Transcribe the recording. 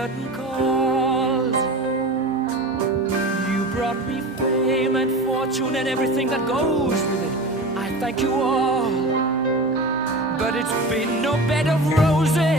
curtain calls. You brought me fame and fortune and everything that goes with it. I thank you all, but it's been no bed of roses.